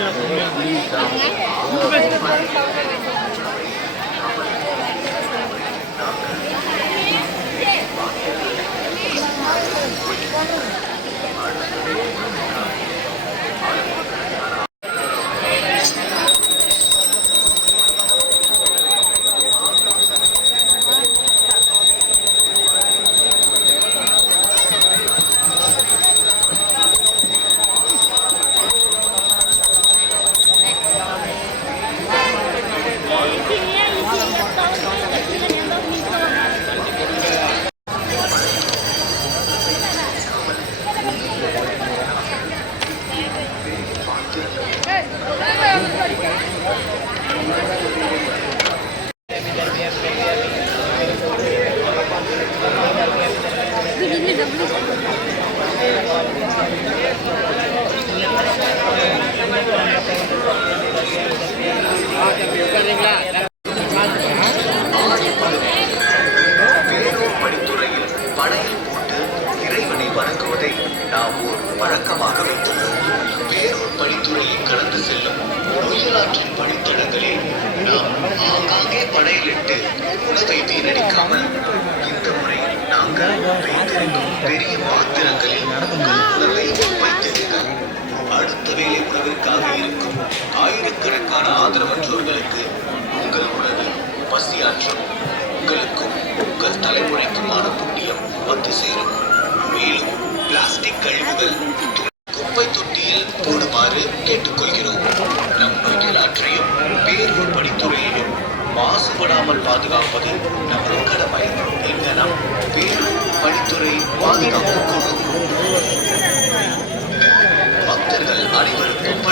படித்துறையில் என்பதை நாம் ஒரு வழக்கமாக வைத்துள்ளோம். வேறொரு பணித்துறையில் கடந்து செல்லும் நொய்யலாற்றின் பணித்தடங்களில் நாம் ஆங்காங்கே படையிலிட்டு உணவை வீணடிக்காமல் இந்த முறை நாங்கள் வைத்திருக்கும் பெரிய பாத்திரங்களில் உங்கள் உணவை வைத்திருங்கள் அடுத்த வேலை உணவிற்காக இருக்கும் ஆயிரக்கணக்கான ஆதரவற்றோர்களுக்கு உங்கள் உணவு பசியாற்றும் உங்களுக்கும் உங்கள் தலைமுறைக்குமான புண்ணியம் வந்து சேரும். மேலும் பிளாஸ்டிக் கழிவுகள் குப்பை தொட்டியில் போடுமாறு கேட்டுக்கொள்கிறோம். நம் நொய்யலாற்றையும் பேரூர் படித்துறையையும் மாசுபடாமல் பாதுகாப்பது நமது கடமை எங்க நம் பேரூர் படித்துறை பாதுகாப்பு குழு. பக்தர்கள் அனைவருக்கும்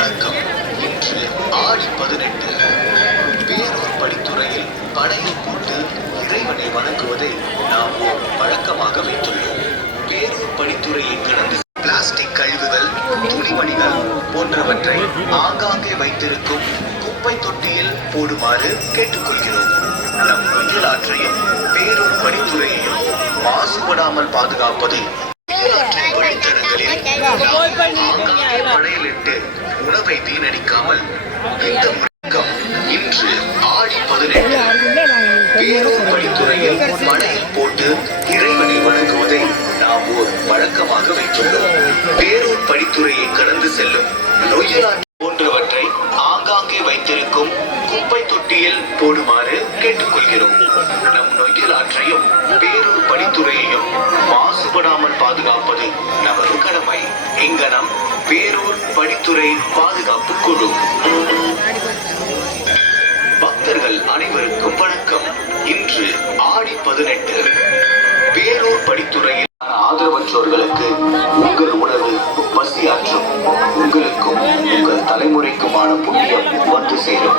பிளாஸ்டிக் கழிவுகள் துணிமணிகள் போன்றவற்றை ஆங்காங்கே வைத்திருக்கும் குப்பை தொட்டியில் போடுமாறு கேட்டுக்கொள்கிறோம். நம் நொய்யலாற்றையும் பேரூர் படித்துறையையும் மாசுபடாமல் பாதுகாப்பது படையலிட்டு உணவை வீணடிக்காமல் இந்த முழக்கம் இன்று ஆடி பதினெட்டு. பேரூர் படித்துறையில் படையில் போட்டு நாம் வழக்கமாக வைத்துள்ளோம் பேரூர் படித்துறையை கடந்து செல்லும் நொய்யலாற்று போன்றவற்றை ஆங்காங்கே வைத்திருக்கும் குப்பை தொட்டியில் போடுமாறு கேட்டுக்கொள்கிறோம். நம் நொய்யலாற்றையும் பேரூர் படித்துறையையும் மாசுபடாமல் பாதுகாப்பது நமது கடமை. இங்கனம் பேரூர் படித்துறை பாதுகாப்பு குழு. பக்தர்கள் அனைவருக்கும் வணக்கம். இன்று ஆடி பதினெட்டு. பேரூர் படித்துறையில் உங்களுக்கும் உங்கள் தலைமுறைக்குமான புண்ணியம் வந்து சேரும்.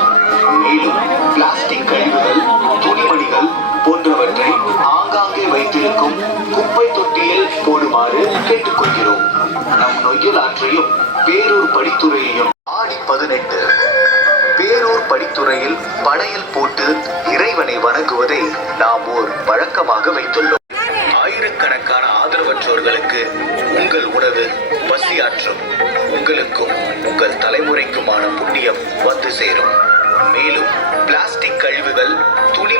மேலும் பிளாஸ்டிக் கழிவுகள் துணிமணிகள் போன்றவற்றை ஆங்காங்கே வைத்திருக்கும் குப்பை தொட்டியில் போடுமாறு கேட்டுக்கொள்கிறோம். நம் நொய்யல் ஆற்றையும் பேரூர் படித்துறையையும் ஆடி பதினெட்டு. பேரூர் படித்துறையில் படையில் போட்டு இறைவனை வணங்குவதை நாம் ஓர் வழக்கமாக வைத்துள்ளோம். ஆயிரக்கணக்கான ஆதரவற்றோர்களுக்கு உங்கள் உணவு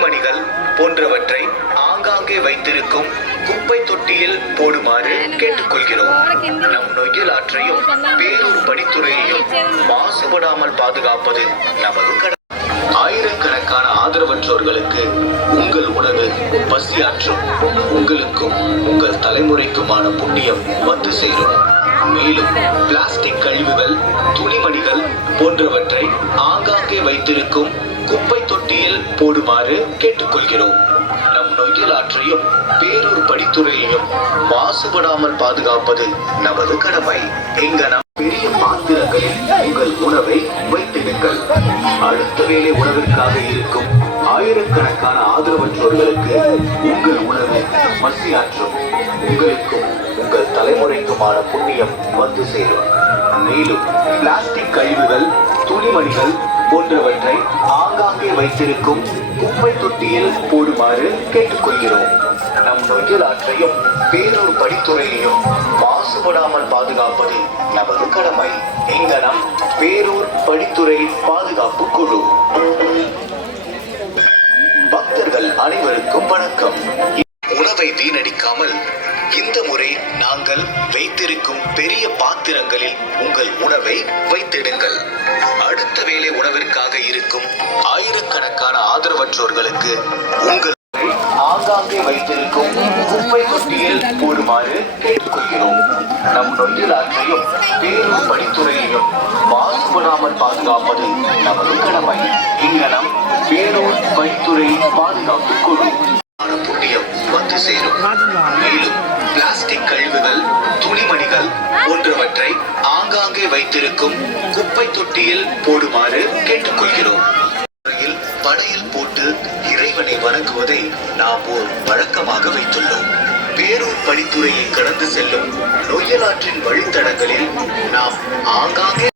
பணிகள் போன்றவற்றை ஆங்காங்கே வைத்திருக்கும் குப்பை தொட்டியில் போடுமாறு கேட்டுக்கொள்கிறோம். நம் நொய்யல் ஆற்றையும் பேரூர் படித்துறையையும் மாசுபடாமல் பாதுகாப்பது நமது கடமை. ஆயிரக்கணக்கான ஆதரவற்றோர்களுக்கு உங்கள் உணவு பசியாற்றும் உங்களுக்கும் உங்கள் தலைமுறைக்குமான புண்ணியம் வந்து சேரும். மேலும் பிளாஸ்டிக் கழிவுகள் துணிமணிகள் போன்றவற்றை ஆங்காங்கே வைத்திருக்கும் குப்பை போடுமாறு கேட்டுக்கொள்கிறோம். நம் நொய்யல் ஆற்றையும் பேரூர் படித்துறையையும் மாசுபடாமல் பாதுகாப்பது நமது கடமை. எங்க நம் பெரிய பாத்திரங்களில் உங்கள் உணவை வைத்திடுங்கள் அடுத்த வேலை உணவிற்காக இருக்கும் ஆயிரக்கணக்கான ஆதரவற்றோர்களுக்கு உங்கள் உணவு மசியாற்றும் உங்களுக்கும் உங்கள் தலைமுறைக்குமான புண்ணியம் வந்து சேரும். மேலும் பிளாஸ்டிக் கழிவுகள் துணிமணிகள் போன்றவற்றை ஆங்காங்கே வைத்திருக்கும் குப்பை தொட்டியில் போடுமாறு கேட்டுக்கொள்கிறோம். நம் நொய்யல் ஆற்றையும் பேரூர் படித்துறையையும் மாசுபடாமல் பாதுகாப்பது நமது கடமை. இங்கனம் பேரூர் படித்துறை பாதுகாப்பு குழு. பக்தர்கள் அனைவருக்கும் வணக்கம். உணவை வீணடிக்காமல் இந்த முறை நாங்கள் வைத்திருக்கும் பெரிய அடுத்த வேளை உணவிற்காக இருக்கும் ஆயிரக்கணக்கான ஆதரவற்றோர்களுக்கு உங்கள் ஆங்காங்கே வைத்திருக்கும் குப்பை தொட்டியில் போடுமாறு கேட்டுக்கொள்கிறோம். நம் நொய்யலாற்றையும் பேரும் படித்துறையையும் மாசுபடாமல் பாதுகாப்பது நமது கடமை. இங்கனம் பேரூர் படித்துறை பாதுகாப்பு குழு. புண்ணியம் வந்து சேரும். மேலும் பிளாஸ்டிக் கழிவுகள் துணிமணிகள் போன்றவற்றை ஆங்காங்கே வைத்திருக்கும் குப்பை தொட்டியில் போடுமாறு கேட்டுக்கொள்கிறோம். முறையில் படையில் போட்டு இறைவனை வணங்குவதை நாம் ஓர் வழக்கமாக வைத்துள்ளோம். பேரூர் படித்துறையை கடந்து செல்லும் நொய்யலாற்றின் வழித்தடங்களில் நாம் ஆங்காங்கே